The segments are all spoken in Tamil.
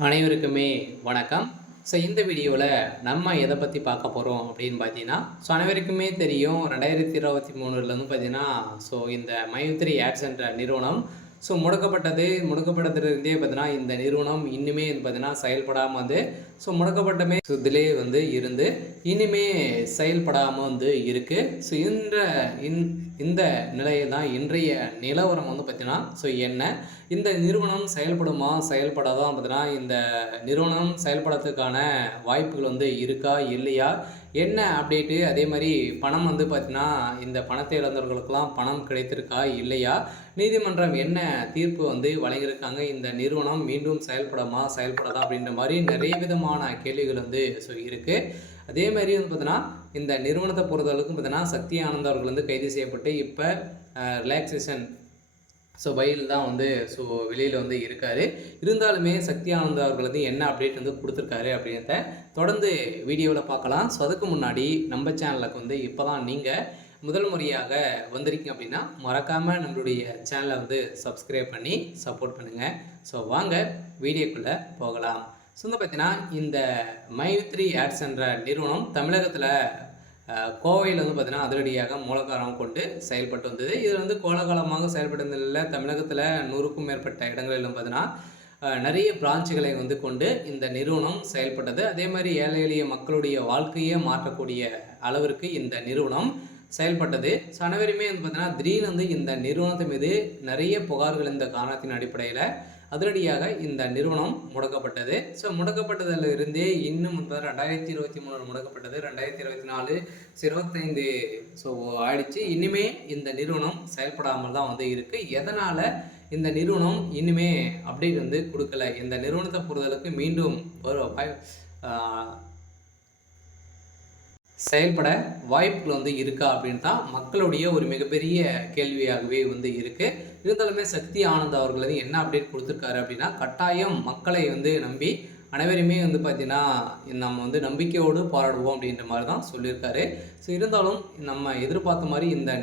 அனைவருக்குமே வணக்கம். இந்த வீடியோவில் நம்ம எதை பற்றி பார்க்க போகிறோம் அப்படின்னு பார்த்தீங்கன்னா, அனைவருக்குமே தெரியும் 2023லேருந்து பார்த்தீங்கன்னா, இந்த மைத்ரி ஆட்ஸ் என்ற நிறுவனம் முடக்கப்பட்டதுலேருந்தே பார்த்தீங்கன்னா, இந்த நிறுவனம் இன்னுமே பார்த்தீங்கன்னா செயல்படாமல் வந்து முடக்கப்பட்டமே இதிலே வந்து இருந்து இன்னுமே செயல்படாமல் வந்து இருக்குது. இந்த நிலையில் தான் இன்றைய நிலவரம் வந்து பார்த்தீங்கன்னா என்ன இந்த நிறுவனம் செயல்படுமா செயல்படாதான் பார்த்தீங்கன்னா இந்த நிறுவனம் செயல்படுறதுக்கான வாய்ப்புகள் வந்து இருக்கா இல்லையா, என்ன அப்டேட்டு, அதே மாதிரி பணம் வந்து பார்த்தீங்கன்னா இந்த பணத்தை இழந்தவர்களுக்கெல்லாம் பணம் கிடைத்திருக்கா இல்லையா, நீதிமன்றம் என்ன தீர்ப்பு வந்து வழங்கியிருக்காங்க, இந்த நிறுவனம் மீண்டும் செயல்படாதா அப்படின்ற மாதிரி நிறைய விதமான கேள்விகள் வந்து இருக்குது. அதே மாதிரி வந்து பார்த்தீங்கன்னா இந்த நிறுவனத்தை பொறுத்தளவுக்கு பார்த்தீங்கன்னா சக்தி ஆனந்த் அவர்கள் வந்து கைது செய்யப்பட்டு இப்போ ரிலாக்ஸேஷன் பையில் தான் வந்து வெளியில் வந்து இருக்கார். இருந்தாலுமே சக்தி ஆனந்த் அவர்கள் வந்து என்ன அப்டேட் வந்து கொடுத்துருக்காரு அப்படின்றத தொடர்ந்து வீடியோவில் பார்க்கலாம். அதுக்கு முன்னாடி நம்ம சேனலுக்கு வந்து இப்போ தான் நீங்கள் முதல் முறையாக வந்திருக்கீங்க அப்படின்னா மறக்காமல் நம்மளுடைய சேனலை வந்து சப்ஸ்கிரைப் பண்ணி சப்போர்ட் பண்ணுங்கள். வாங்க வீடியோக்குள்ளே போகலாம். பார்த்தீங்கன்னா இந்த மைத்ரி ஆட்ஸ் என்ற நிறுவனம் தமிழகத்தில் கோவையில் வந்து பார்த்தீங்கன்னா அதிரடியாக மூலகாரம் கொண்டு செயல்பட்டு வந்தது. இதில் வந்து கோலகாலமாக செயல்பட்டதில் தமிழகத்தில் 100க்கும் மேற்பட்ட இடங்களிலும் பார்த்தீங்கன்னா நிறைய பிரான்ச்சுகளை வந்து கொண்டு இந்த நிறுவனம் செயல்பட்டது. அதே மாதிரி ஏழை எளிய மக்களுடைய வாழ்க்கையை மாற்றக்கூடிய அளவிற்கு இந்த நிறுவனம் செயல்பட்டது. அனைவருமே வந்து பார்த்தீங்கன்னா திடீர்னு வந்து இந்த நிறுவனத்தின் மீது நிறைய புகார்கள் இந்த காரணத்தின் அடிப்படையில் அதிரடியாக இந்த நிறுவனம் முடக்கப்பட்டது. முடக்கப்பட்டதில் இருந்தே இன்னும் 2023 முடக்கப்பட்டது, 2024 25 ஆயிடுச்சு. இனிமே இந்த நிறுவனம் செயல்படாமல் தான் வந்து இருக்குது. எதனால் இந்த நிறுவனம் இனிமே அப்டேட் வந்து கொடுக்கல, இந்த நிறுவனத்தை பொறுத்தளவுக்கு மீண்டும் செயல்பட வாய்ப்புகள் வந்து இருக்கா அப்படின்னு தான் மக்களுடைய ஒரு மிகப்பெரிய கேள்வியாகவே வந்து இருக்குது. இருந்தாலுமே சக்தி ஆனந்த் அவர்கள் வந்து என்ன அப்டேட் கொடுத்துருக்காரு அப்படின்னா, கட்டாயம் மக்களை வந்து நம்பி அனைவருமே வந்து பார்த்திங்கன்னா நம்ம வந்து நம்பிக்கையோடு போராடுவோம் அப்படின்ற மாதிரி தான் சொல்லியிருக்காரு. இருந்தாலும் நம்ம எதிர்பார்த்த மாதிரி இந்த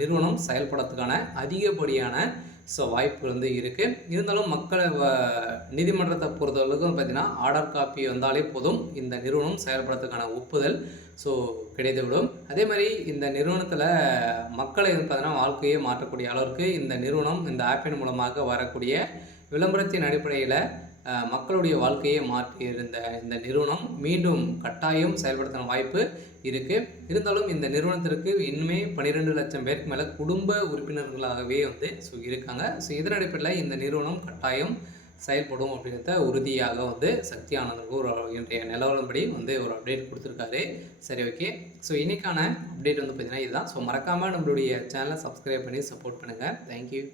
நிறுவனம் செயல்படுறதுக்கான அதிகப்படியான வாய்ப்பு வந்து இருக்குது. இருந்தாலும் மக்களை நீதிமன்றத்தை பொறுத்தளவுக்கு பார்த்திங்கன்னா ஆர்டர் காப்பி வந்தாலே போதும் இந்த நிறுவனம் செயல்படுறதுக்கான ஒப்புதல் கிடைத்துவிடும். அதே மாதிரி இந்த நிறுவனத்தில் மக்களை பார்த்தீங்கன்னா வாழ்க்கையை மாற்றக்கூடிய அளவிற்கு இந்த நிறுவனம் இந்த ஆப்பின் மூலமாக வரக்கூடிய விளம்பரத்தின் அடிப்படையில் மக்களுடைய வாழ்க்கையை மாற்றியிருந்த இந்த நிறுவனம் மீண்டும் கட்டாயம் செயல்படுத்தின வாய்ப்பு இருக்குது. இருந்தாலும் இந்த நிறுவனத்திற்கு இன்னுமே 12 லட்சம் பேருக்கு மேலே குடும்ப உறுப்பினர்களாகவே வந்து இருக்காங்க. இதன் அடிப்படையில் இந்த நிறுவனம் கட்டாயம் செயல்படும் அப்படின்றத உறுதியாக வந்து சக்தி ஆனந்துக்கு ஒரு இன்றைய நிலவரப்படி வந்து ஒரு அப்டேட் கொடுத்துருக்காரு. சரி, ஓகே. இன்றைக்கான அப்டேட் வந்து பார்த்திங்கன்னா இதுதான். மறக்காமல் நம்மளுடைய சேனலை சப்ஸ்கிரைப் பண்ணி சப்போர்ட் பண்ணுங்கள். தேங்க்யூ.